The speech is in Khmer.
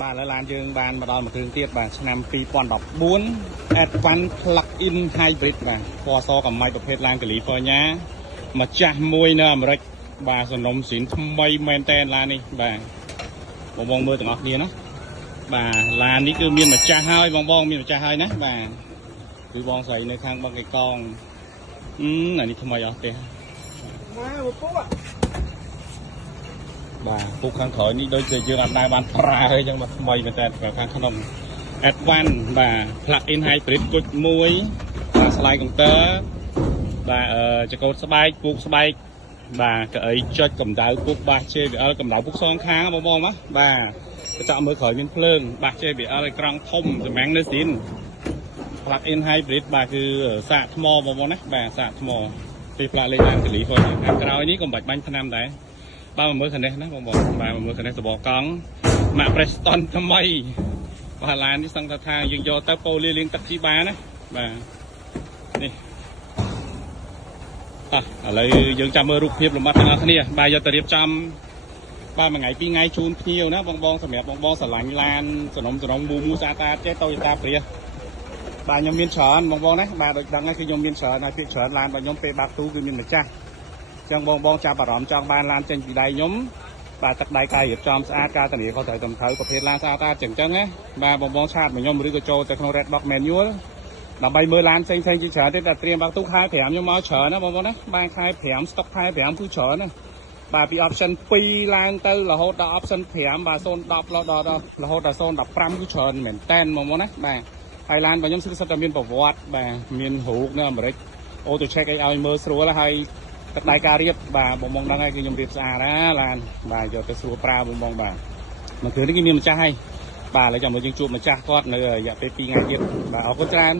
បាទ ឡានយើងបានមកដល់មួយគ្រឿងទៀតបាទឆ្នាំ2014 Advanced Plug-in Hybrid បាទពណ៌សកំម៉ៃប្រភេទឡាន California ម្ចាស់មួយនៅអាមេរិកបាទសំណុំស៊ីនថ្មីមែនតើឡាននេះបាទបងមើលទាំងអស់គ្នាណាបាទឡាននេះគឺមានម្ចាស់ហើយបងមានម្ចាស់ហើយណាបាទគឺបងស្រីនៅខាងបឹងកៃកងអានេះថ្មីអស់ទេបាទពុកខាងក្រោយនេះដូចជាយើងអត់ដែរបានប្រើអញ្ចឹងមកថ្មីមែនតើខាងក្នុង Advanced បាទ Plug-in Hybrid គុជមួយបាទស្លាយកុងទ័របាទចង្កូតស្បែកពុកស្បែកបាទកៅអីចុចកម្ដៅពុកបាស JBL កម្ដៅពុកសងខាងបងណាបាទកញ្ចក់មើលក្រោយមានភ្លើងបាស JBL ឲ្យក្រង់ធំសម្ងាំងនៅស៊ីន Plug-in Hybrid បាទគឺសាកថ្មបងណាបាទសាកថ្មទីផ្លាកលេខឡានកាលីហ្វ័រញ៉ាខាងក្រោយនេះក៏មិនបាច់បាញ់ថ្នាំដែរបាទមើលខាងនេះណាបងបាទមើលខាងនេះសបកកង់ម៉ាក់ Preston ថ្មីបាទឡាននេះសង្កត់ថាយើងយកទៅប៉ូលាលាងទឹកជីបានណាបាទនេះឥឡូវយើងចាំមើលរូបភាពលំបាត់ទាំងអស់គ្នាបាទយកទៅរៀបចំបាទមួយថ្ងៃពីរថ្ងៃជូនភ្ញៀវណាបងសម្រាប់បងស្រឡាញ់ឡានសនំមូសាតាចេះតូយតាព្រាបាទខ្ញុំមានច្រើនបងណាបាទដូចដឹងហើយគឺខ្ញុំមានច្រើនហើយភាគច្រើនឡានរបស់ខ្ញុំពេលបាក់ទូគឺមានម្ចាស់អញ្ចឹងបងចាប់អារម្មណ៍ចង់បានឡានចេញពីដៃខ្ញុំបាទទឹកដៃកាយរៀបចំស្អាតការធានាខុសត្រូវត្រឹមត្រូវប្រភេទឡានស្អាតអញ្ចឹងណាបាទបងឆាតមកខ្ញុំឬក៏ចូលទៅក្នុង Red Box Manual ដើម្បីមើលឡានផ្សេងជាច្រើនទៀតតែត្រៀមបាក់ទូខែ5ខ្ញុំមកច្រើនណាបងណាបាទខែ5ស្តុកខែ5គឺច្រើនណាបាទពី option 2ឡើងទៅរហូតដល់ option 5បាទ010ដល់រហូតដល់015គឺច្រើនមែនតែនបងណាបាទហើយឡានរបស់ខ្ញុំសិតតែមានប្រវត្តិបាទមានរូបនៅអាមេរិក auto check ឲ្យមើលស្រួលហើយទឹកដៃការរៀបបាទបងដឹងហើយគឺខ្ញុំរៀបស្អាតណាឡានបាទយកទៅស្រួលប្រើបងបាទមួយគ្រឿងនេះគឺមានម្ចាស់ហើយបាទឥឡូវចាំមើលយើងជួបម្ចាស់គាត់នៅរយៈពេល2ថ្ងៃទៀតបាទអរគុណច្រើន